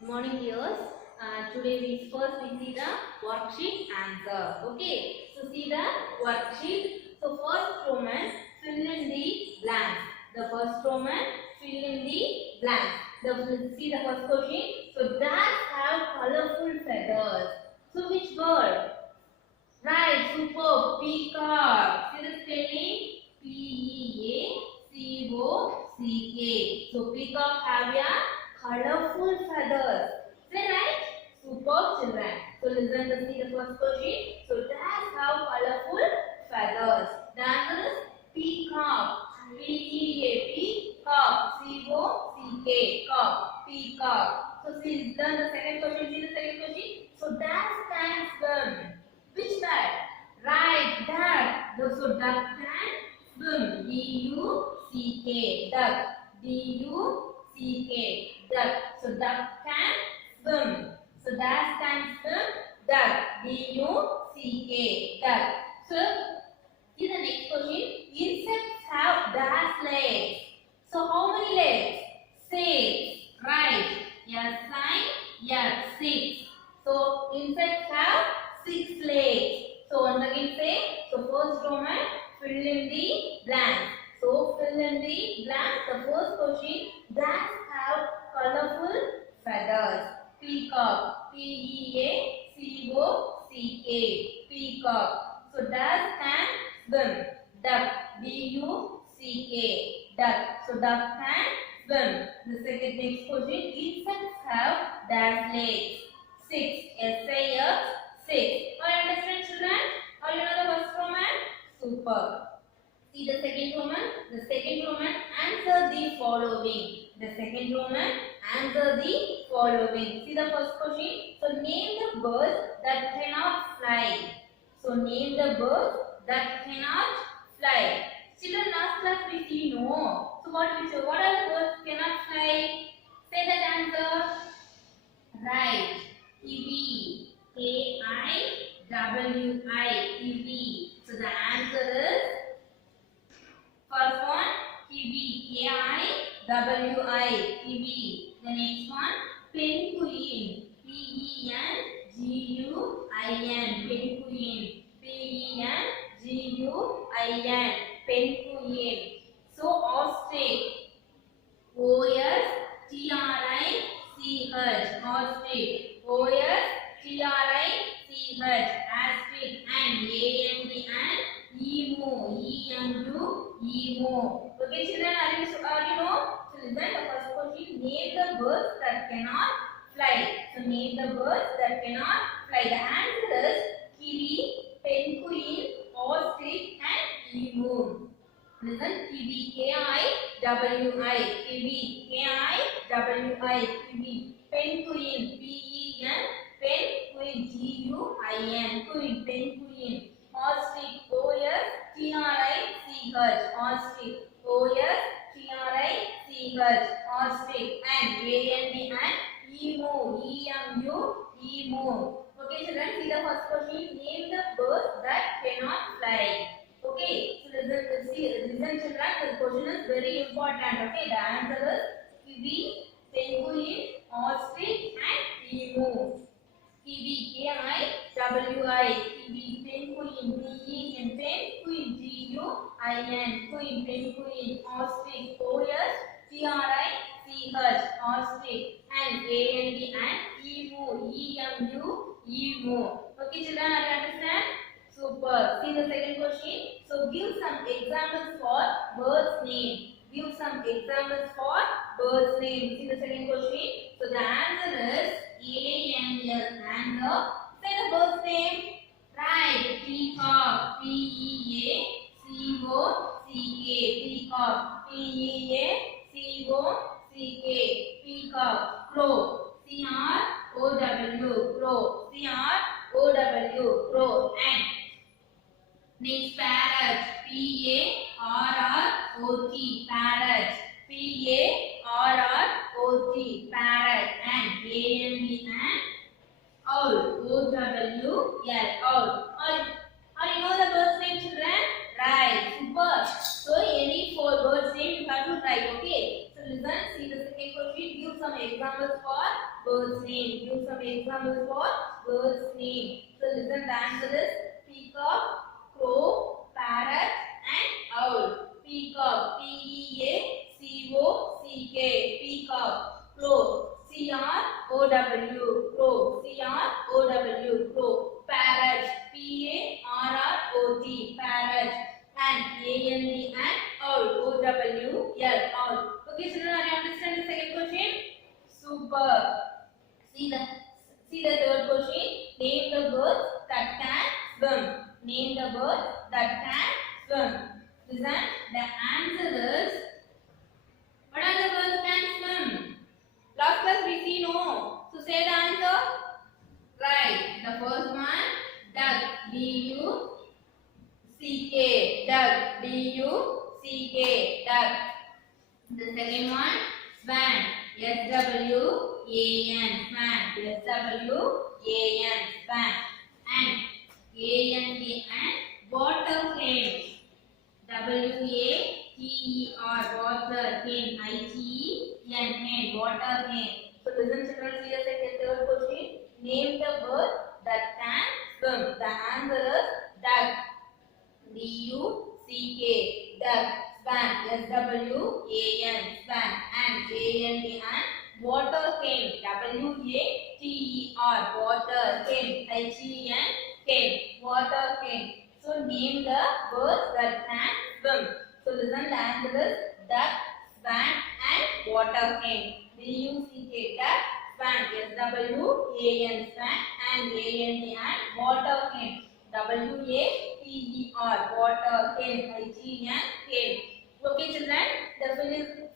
Good morning, dears. Today we see the worksheet answer. Okay. So see the worksheet. So first Roman, fill in the blanks. The first Roman, fill in the blanks. See the first question. So does have colorful feathers. So which bird? Right. Super. Peacock. See the spelling? Peacock. So peacock have a colorful feathers. Say right? Super children. So listen to see the first question. So does have colorful feathers. The answer is peacock. Peacock. Cock. Peacock. So see then the second question. See the second question. So does can swim. Which bird? Right, duck. So duck can swim. D-U-C-K. Duck. D-U-C-K. Duck. So duck can swim. So duck can swim. Duck. D-U-C-K. Duck. So see the next question. Insects have dash legs. So how many legs? 6. Right. Yes, 9. Yes, 6. So insects have 6 legs. So once again say, so first Roman, fill in the blanks. So fill in the blanks. The first question, blanks have colorful feathers. Peacock. P-E-A-C-O-C-K. Peacock. So does can swim. Duck. D-U-C-K. Duck. So duck can swim. The second next question, insects have dash legs. 6. S-I-X. 6. All understand children? All you know the first Roman? Super. See the second Roman? The second Roman, answer the following. The second Roman, answer the following. See the first question. So name the birds that cannot fly. So name the birds that cannot fly. Children, last class we see no. So what are the birds cannot fly? Say that answer. Right. Kiwi. K-I-W-I. Kiwi. So the answer is first one kiwi. K-I-W-I. Kiwi. The next one penguin. P-E-N-G-U-I-N. Penguin. P-E-N-G-U-I-N. Penguin. So ostrich. O-S-T-R-I-C-H. Ostrich. O-S-T-R-I-C-H. Ostrich. And A-N-D and emu. E-M-U. Emu. Okay, children, are you know? So listen the first question. Name the birds that cannot fly. So name the birds that cannot fly. The answer is kiwi, penguin, ostrich, and emu. Listen, kiwi, K-I-W-I, kiwi, K-I-W-I, kiwi, penguin, P-E-N, penguin, G-U-I-N, queen, penguin, ostrich, O-S-T-R-I-C-H, ostrich, O-S-T-R-I-C-H, ostrich, and A-N-D and emu, E-M-U, emu. Okay, children, see the first question. Name the birds that cannot fly. Okay, so listen children, the question is very important. Okay, the answer is kiwi, penguin, ostrich, and emu. Kiwi, K-I-W-I, kiwi, penguin, P-E-N, penguin, G-U-I-N, queen, penguin, ostrich, O-S-T-R-I-C-H, ostrich, and A-N-D and emu, E-M-U, emu. Okay, children, are you understand? Super. See the second question. So give some examples for birds name. Give some examples for birds name. See the second question. So the answer is A-N-S. Answer. Say the bird's name. Right. Peacock. P-E-A-C-O-C-K. Peacock. P-E-A-C-O-C-K. Peacock. Crow. C-R-O-W. Crow. C-R-O-W. Crow. And next parrot. P-A-R-R-O-T. Parrot. P-A-R-R-O-T. Parrot. And A-N-D and owl. O-W-L. Owl. Or you know the bird's name, children? Right. Super. So any 4 birds name you have to write. Okay. So listen. See the second question. Give some examples for bird's name. Give some examples for bird's name. So listen, the answer is peacock, crow, parrot, and owl. Peacock, P-E-A-C-O-C-K, peacock. Crow, C-R-O-W, crow, C-R-O-W, crow. Parrot, P-A-R-R-O-T, parrot. And A-N-D and owl, O-W-L, owl. Okay, children, are you understand the second question? Super. See the third question. Name the birds that can swim. Name the birds that can swim. Listen, the answer is, what are the birds can swim? Last class we see no. So say the answer. Right. The first one, duck. D-U-C-K. Duck. D-U-C-K. Duck. The second one, swan. S-W-A-N. Swan. S-W-A-N. Swan. And A-N-D and water hen. W-A-T-E-R. Water hen. I-T-E-N. Hen. Water hen. So listen, children, see the third question. Name the bird that can swim. The answer is duck. D-U-C-K. Duck. Swan. S-W-A-N. Swan. And A-N-D and water hen. W-A-T-E-R. Water hen. H-E-N. Hen. Water hen. So name the birds that can swim. So listen, the answer is duck, swan, and water hen. D-U-C-K. Duck, swan. S-W-A-N. Swan. And A-N-D and water hen. W-A-T-E-R. Water hen. H-E-N. Hen. Okay, children, the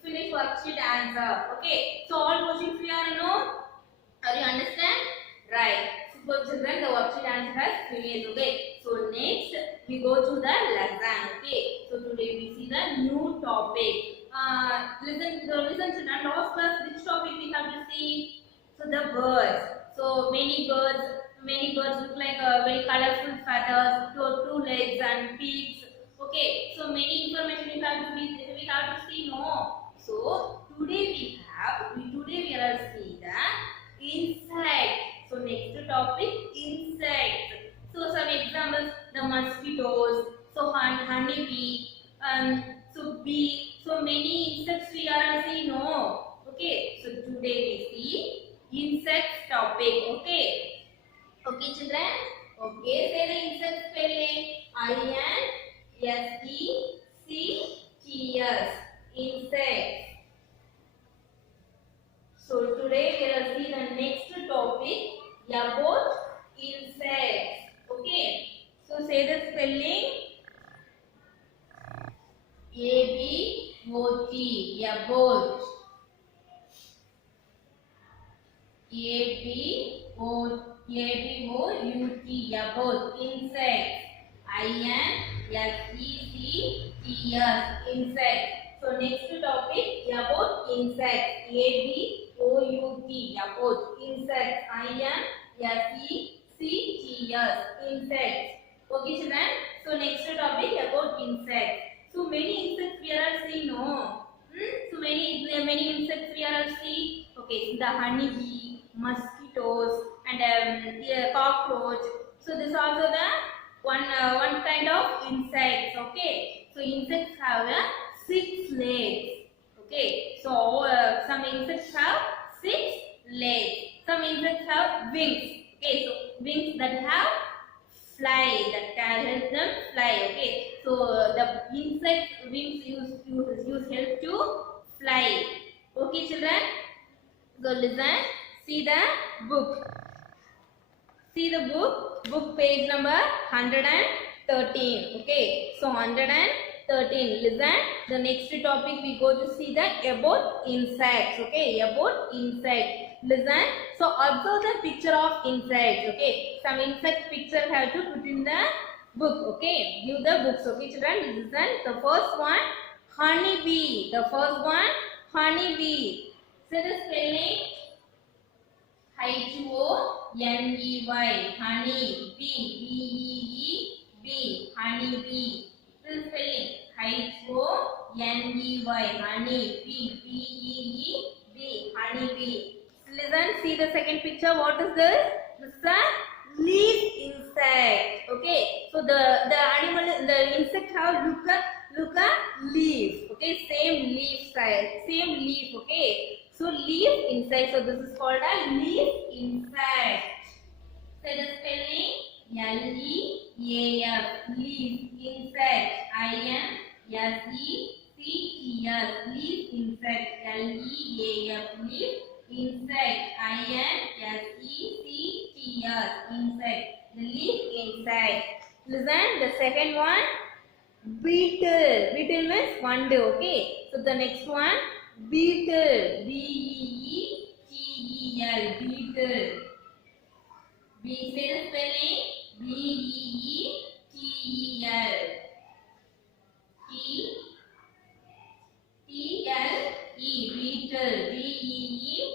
finish worksheet answer. Okay, so all questions clear, are you understand? Right. So children, the worksheet answer has finished. Okay, so next we go to the lesson. Okay, so today we see the new topic. Listen children, last class which topic we have to see? So the birds. So many birds look like very colorful feathers, two legs and beaks. Okay, so many information we have to see, no. So today we are see the insect. So next topic, insects. So some examples, the mosquitoes, so honeybee, so bee. So many insects we are see, no. Okay, so today we see insects topic. Okay, children. Okay, say the insect spelling. I-N-S-E-C-T-S. Insects. So today we will see the next topic about insects. Okay. So say the spelling. A-B-O-T. About. A-B-O-U-T. About. Insects. I-N-S-E-C-T-S. Insects. So next topic about insects. A-B-O-U-T. About. Insects. I-N-S-E-C-T-S. Insects. Okay, children. So next topic about insects. So many insects we are seeing, no. So many insects we are seeing. Okay, the honeybee, mosquitoes, and cockroach. So this also the one kind of insects. Okay, so insects have 6 legs. Okay, so some insects have 6 legs. Some insects have wings. Okay, so wings that have fly, that can help them fly. Okay, so the insect wings use help to fly. Okay, children. So listen. See the book. See the book page number 113. Okay, so 113. Listen, the next topic we go to see the about insects. Okay, about insects. Listen, so observe the picture of insects. Okay, some insect picture have to put in the book. Okay, give the books. Okay, children, listen. The first one, honeybee. The first one, honeybee. Say the spelling. H-O-N-E-Y. Honey. Bee. B-E-E-B. Honeybee. This spelling. H-O-N-E-Y. Honey. Bee. B-E-E-B. Honeybee. Listen, see the second picture. What is this? This is a leaf insect. Okay, so the animal, the insect have look a leaf. Okay, same leaf size, same leaf. Okay, so leaf insect. So this is called a leaf insect. Say the spelling. L-E-A-F, leaf insect. I-N-S-E-C-T-S, leaf insect. L-E-A-F, leaf insect. I-N-S-E-C-T-S, insect. The leaf insect. Listen, the second one, beetle. Beetle means vande. Okay, so the next one, beetle. B-E-E-T-E-L, beetle. B, say the spelling. B-E-E-T-E-L. T-L-E, beetle. B-E-E-T-L-E,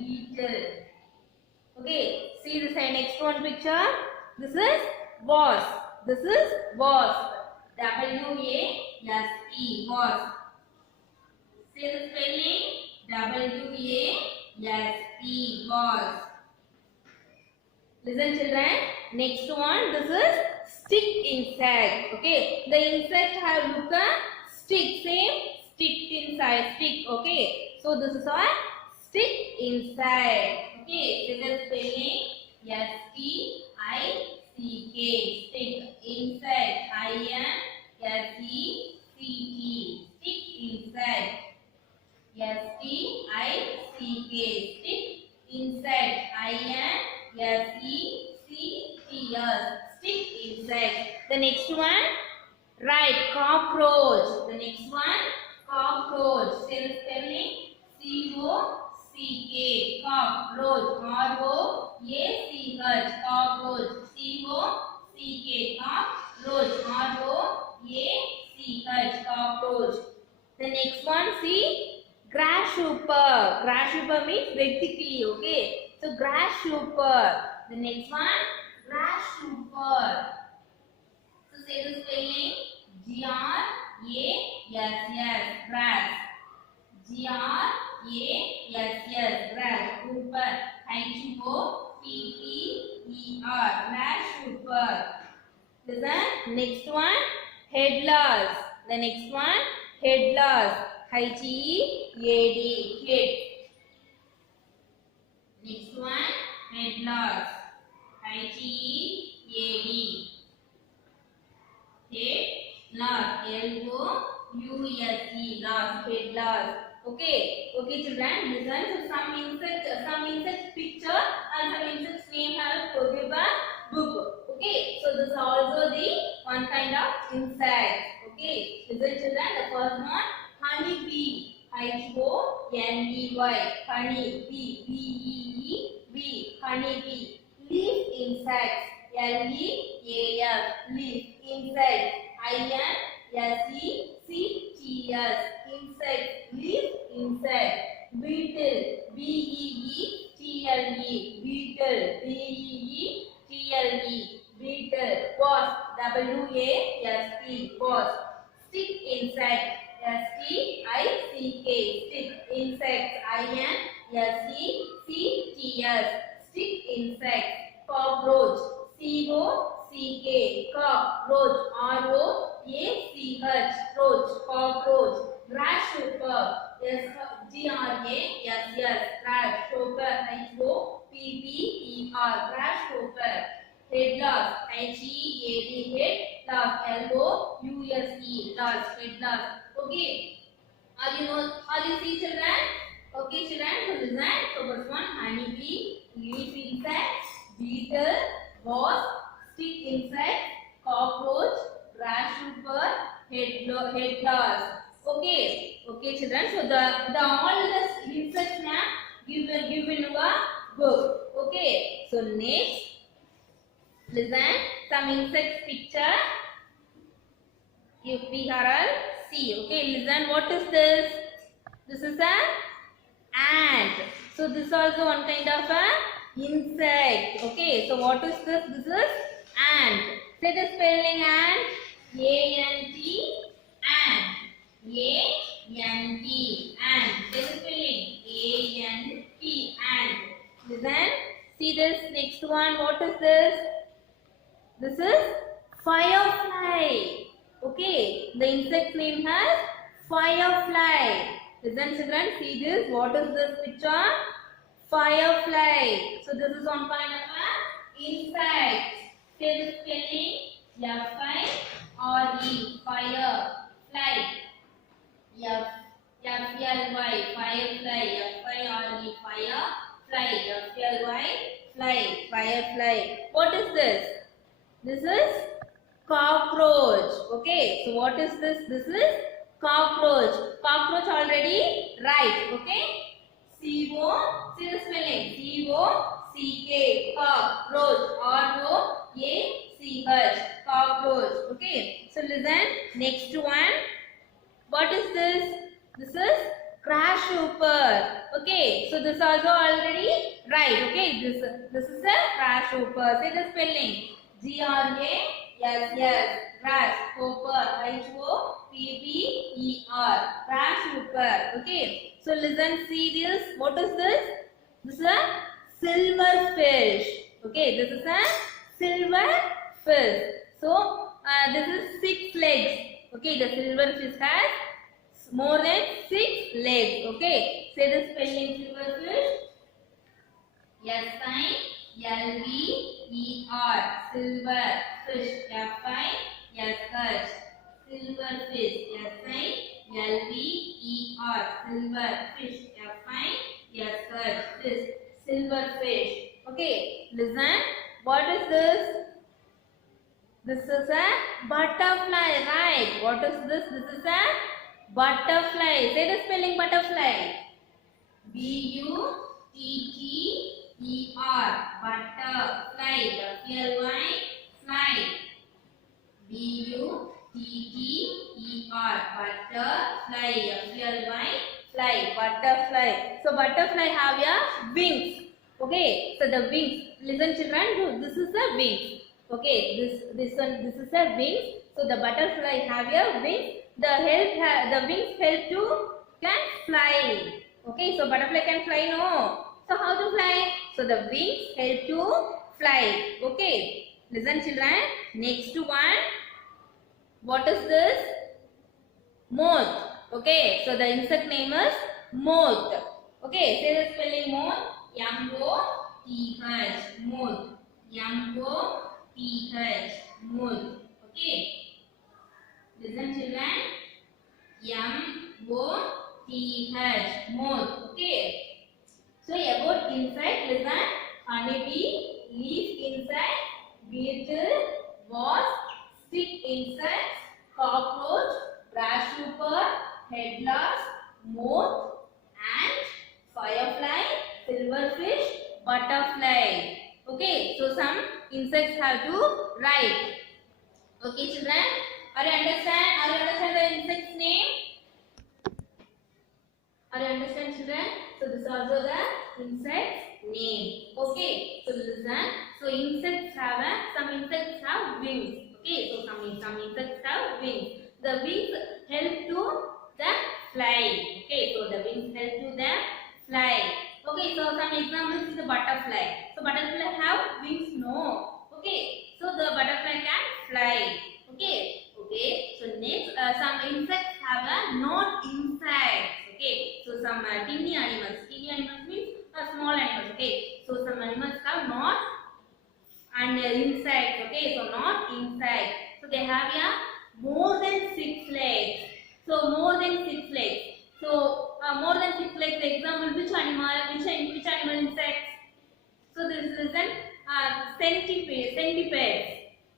beetle. Okay, see this next one picture. This is wasp. This is wasp. W-A-S-P, wasp. Say the spelling. W-A-S-P, wasp. Listen children, next one, this is stick insect. Okay, the insect have look a stick, same stick inside, stick. Okay, so this is a stick insect. Okay, this is spelling S-T-I-C-K, stick insect. I-N-S-E-C-T, stick insect. S-T-I-C-K, stick insect. I-N-S-E-C-T-S, stick insect. The next one, right, cockroach. The next one, cockroach. Say the spelling. C-O-C-K, cockroach. R-O-A-C-H, cockroach. C-O-C-K, cockroach. R-O-A-C-H, cockroach. The next one, see, grasshopper. Grasshopper means vertically. Okay. So grasshopper. The next one, grasshopper. So say the spelling. G-R-A-S-S, grass. G-R-A-S-S, grass. Hooper. H-O-P-P-E-R, grasshopper. Listen. Next one, headless. The next one, headless. H-E-A-D, head. Next one, headless. H-E-A-D. Headless. L-O-U-S-E, loss, headless. Okay, okay children, listen. So some insect picture and some insects name have given book. Okay, so this is also the one kind of insect. Okay, listen children. The first one, honeybee. H-O-N-E-Y, honey bee. B-E-E-B, honeybee. Leaf insects. L-E-A-F, leaf insects. I-N-S-E-C-T-S, insect, leaf insect. Beetle. B-E-E-T-L-E, beetle. B-E-E-T-L-E, beetle. Wasp. W-A-S-P, wasp. Stick insect. S-T-I-C-K, stick insect. I-N-S-E-C-T-S, stick insect. Cockroach. C-O-C-K, cockroach. R-O-A-C-H, roach, cockroach. Grasshopper. S-G-R-A-S-S, grasshopper. H-O-P-P-E-R, grasshopper. Headless. H-E-A-D, headless. L-O-U-S-E, loss, headless. Okay. Are you see children? Okay children, so listen. So first one, honeybee, leaf insect, beetle, wasp, stick insect, cockroach, grasshopper, headless. Okay, okay children. So the all the insects name given in our book. Okay. So next, listen. Some insects picture. If we are see. Okay, listen. What is this? This is an ant. So this is also one kind of a insect. Okay, so what is this? This is ant. Say the spelling ant. A-N-T, ant. A-N-T, ant. Say the spelling. A-N-T. see this next one. What is this? This is firefly. Okay, the insect name has firefly. Listen children, see this. What is this picture? Firefly. So this is one kind of an insect. Say the spelling. F-I-R-E. Firefly. F-L-Y. Firefly. F-I-R-E. Firefly. F-L-Y. Fly. Firefly. What is this? This is cockroach. Okay. So what is this? This is cockroach. Cockroach already right. Okay. C-O. See the spelling. C-O-C-K. Cockroach. R-O-A-C-H. Cockroach. Okay. So listen. Next one. What is this? This is grasshopper. Okay. So this also already right. Okay. This is a grasshopper. Say the spelling. G-R-A-S-S. Grasshopper. H-O-P-P-E-R. Grasshopper. Okay. So listen, see this. What is this? This is a silver fish. Okay. This is a silver fish. So this is 6 legs. Okay. The silver fish has more than 6 legs. Okay. Say the spelling silver fish. S-I-L-V-E-R. Silver fish. F-I-S-H. Silver fish. S-I-L-V-E-R. Silver fish. F-I-S-H. Fish. Silver fish. Okay. Listen. What is this? This is a butterfly. Right. What is this? This is a butterfly. Say the spelling butterfly. B-U-T-T-E-R. Butterfly. F-L-Y. Fly. B-U-T-T-E-R. Butterfly. F-L-Y. Fly. Butterfly. So butterfly have your wings. Okay. So the wings. Listen children. This is the wings. Okay. This is the wings. So the butterfly have your wings. The wings help to can fly. Okay, so butterfly can fly, no. So how to fly? So the wings help to fly. Okay, listen children. Next one. What is this? Moth. Okay, so the insect name is moth. Okay, say the spelling moth. M-O-T-H. Moth. M-O-T-H. Moth. Okay. Listen children. M-O-T-H. Moth. Okay. So about insect, listen. Honeybee, leaf insect, beetle, wasp, stick insects, cockroach, grasshopper, headless, moth, ant, firefly, silverfish, butterfly. Okay. So some insects have to write. Okay children. Are you understand? Are you understand the insect's name? Are you understand children? So this is also the insect's name. Okay. So listen. So insects have some insects have wings. Okay. So some insects have wings. The wings help to them fly. Okay. So the wings help to them fly. Okay. So some examples is the butterfly. So butterfly have wings? No. Okay. So the butterfly can fly. Okay. Okay, so next some insects have not insects. Okay, so some teeny animals. Teeny animals means small animals. Okay, so some animals have not and insects. Okay, so not insects. So they have more than 6 legs. So more than 6 legs. So more than 6 legs. Example, which animal? Which animal insects? So this is an centipede.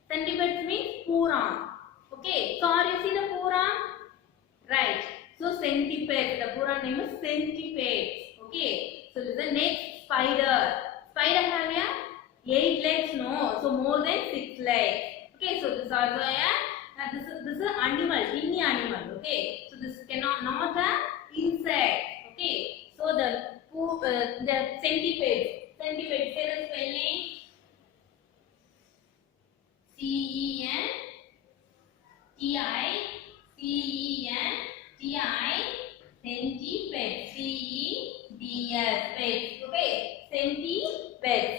Centipedes means 4 arms. Okay, so are you see the 4 arms? Right. So centipede. The 4 arm name is centipede. Okay. So the next spider. Spider have 8 legs? No. So more than 6 legs. Okay. So this also this is animal, teeny animal. Okay. So this cannot not a insect. Okay. So the centipede. Centipede. Say the spelling. C-E-N-T-I-C-E-N-T-I centipede. C-E-D-S. Pets. Okay. Centipede.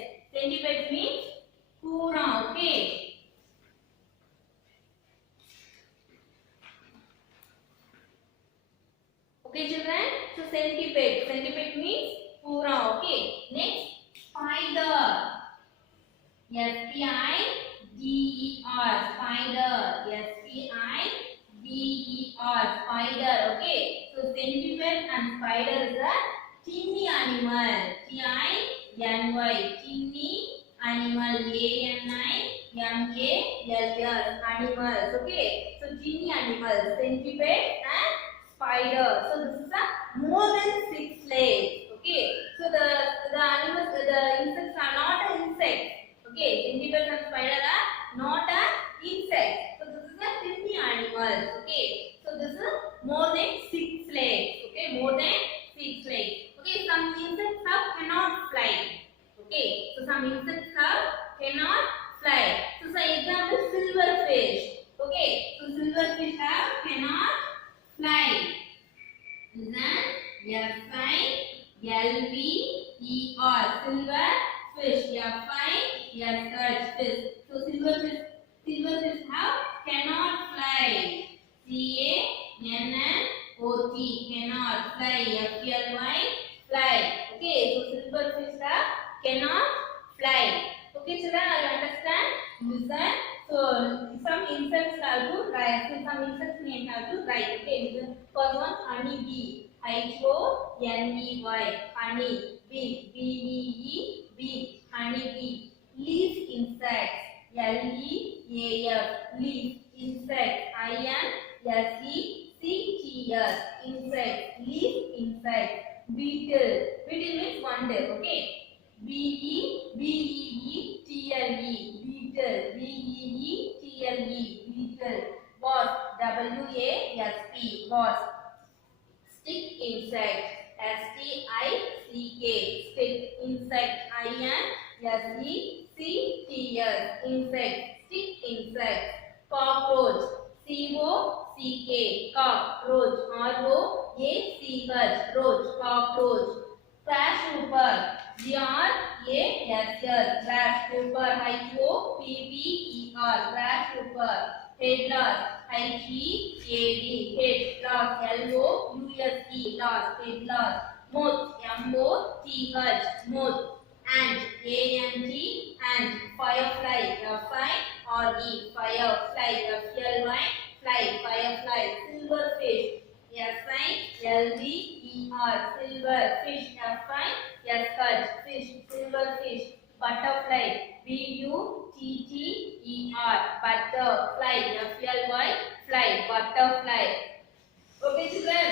STINY. Chimney, animal. ANIMALS, animals. Okay. So chimney animals, centipede and spider. So this is a more than 6 legs. Okay. So the animals, the insects are not an insect. Okay. Centipede and spider are not an insect. So this is a chimney animals. Okay. So this is more than 6 legs. Okay. More than 6 legs. Okay. Some insects have cannot fly. Okay. So some insects have cannot fly. So for example, silverfish. Okay. So silverfish have cannot fly. Then FILVER, silver fish. Fish. So silverfish have cannot fly. CANNOT, cannot fly. FLY, fly. Okay, so silverfish have cannot fly. Okay, children, are you understand? Listen. So some insects have to write. So some insects name have to write. Okay, listen. First one, honey bee. HONEY. Honey bee. Bee. Honey bee. Leaf insects. LEAF. Leaf insects. INSECTS. Insects. Leaf insects. Beetle. Beetle means wonder. Okay. BEETLE. Beetle. Beetle. Wasp. WASP. Wasp. Stick insect. STICK. Stick insect. INSECTS. Insect. Stick insect. Cockroach. COCK. Cockroach. ROACH. Roach. Cockroach. Grasshopper. GRASS. Grasshopper. HOPPER. Grasshopper. Headless. HEAD. Head. Loss. LOUSE. Loss. Headless. Moth. MOTH. Moth. Ant. ANT. Ant. Firefly. FIRE. Firefly. FLY. Fly. Firefly. Silverfish. SILVER. Silverfish. FISH. Fish. Silverfish. Butterfly. BUTTER. Butterfly. FLY. Fly. Butterfly. Okay, children.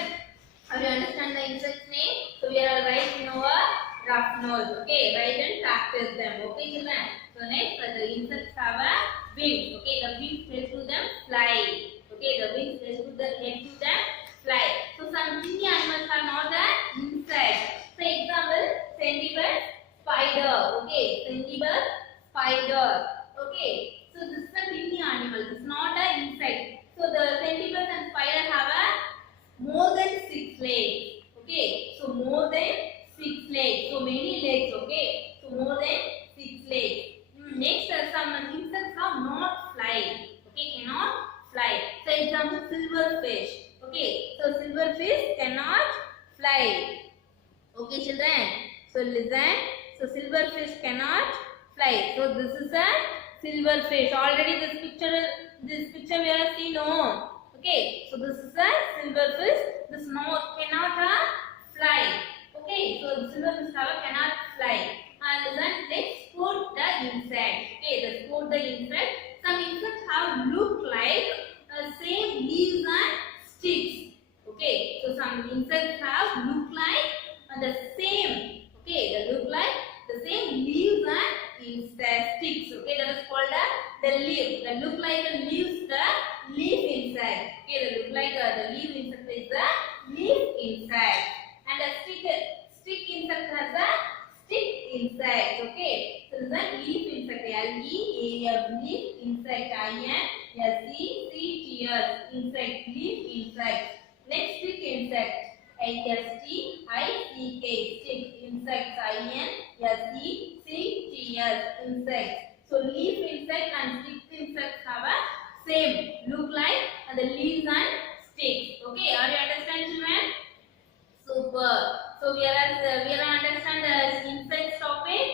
Have you understand the insect name? So we are writing our rough notes. Okay, write and practice them. Okay, children. So next, the insects have a wings. Okay, the wings help to them fly. Okay, the wings help to them fly. So some tiny animals are not an insect. For example, centipede, spider. Okay, centipede, spider. Okay, so this is a tiny animal. This is not an insect. So the centipede and spider have a more than 6 legs. Okay, so more than 6 legs. So many legs. Okay, so more than 6 legs. Next, some insects are not flying. Okay, cannot fly. For example, silverfish. Okay, so silverfish cannot fly. Okay, children. So listen. So silverfish cannot fly. So this is a silverfish. Already this picture we have seen. No. Okay, so this is a silverfish. This cannot fly. Okay, so the silverfish cannot fly. And then let's quote the insect. Okay, let's quote the insect. Some insects have look like same leaves and sticks. Okay, so some insects have look like the same. Okay, they look like the same leaves and sticks. Okay, that is called the leaf. They look like the leaves, the leaf insect. Okay, they look like the leaf insect is the leaf insect. And the stick insect has a stick insect. Okay, so this is a leaf insect. LEAF, leaf insect. INSECTS, insect, leaf insect. Next, stick insect. STICK, stick insect. INSECTS, insect. So leaf insect and stick insects have a same look like the leaves and sticks. Okay, are you understand, children? Super. So we are understand the insects topic.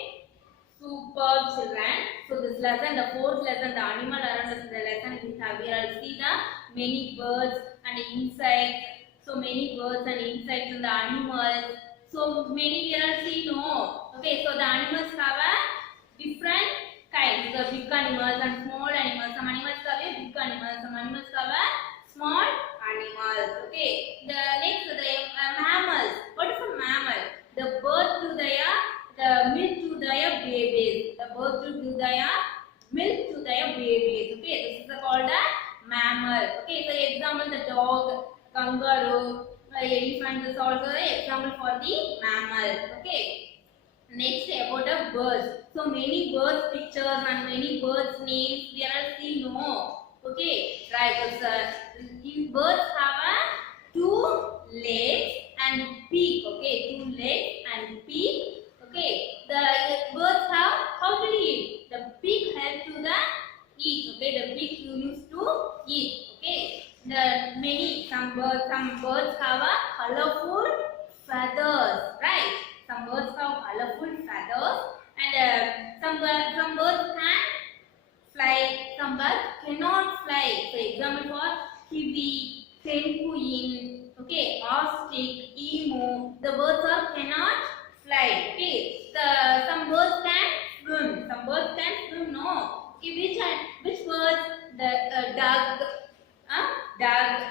Super, children. So this lesson, the fourth lesson, the animal around us, the lesson we are see the many birds and insects. So many birds and insects and the animals. So So many we are see no. Okay, so the animals have a different kinds. The big animals and small animals. Some animals have a big animals. Some animals have a small animals. Okay. The next the mammals. What is a mammal? The birth to the milk to their babies. The birth to their milk to their babies. Okay. This is called a mammal. Okay. So example the dog, kangaroo, elephant. This is also the example for the mammal. Okay. Next about the birds. So many birds pictures and many birds names we are see no. Okay, right. In birds have a two legs and beak. Okay, two legs and beak. Okay, the birds have how to eat. The beak help to the eat. Okay, the beak you use to eat. Okay, the many some birds have a colorful feathers. Right. Some birds have colorful feathers and some birds can fly, some birds cannot fly. So example for kiwi, penguin, okay, ostrich, emu. The birds are cannot fly. Okay, some birds can swim. Some birds can swim. No. Okay, which birds? The duck, duck.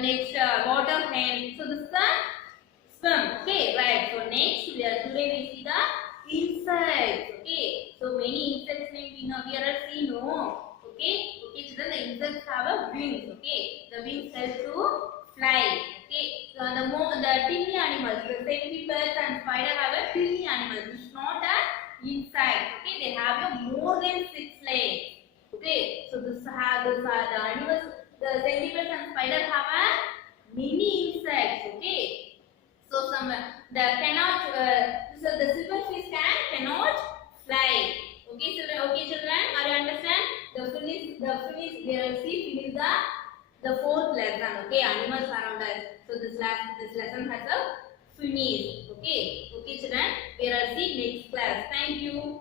Next water hen. So this is the swim. Okay, right. So next today we see the insects. Okay, so many insects name we know here are see no. Okay, children, the insects have a wings. Okay, the wings help to fly. Okay, so the tiny animals, the centipedes and spider have a tiny animals. It's not a insect. Okay, they have a more than 6 legs. Okay, so this are the animals. The centipedes and spider have a many insects. Okay. So the cannot so the silverfish cannot fly. Okay, children, are you understand? The finish we will see finish the fourth lesson. Okay, animals around us. So this lesson has a finish. Okay, children, we will see next class. Thank you.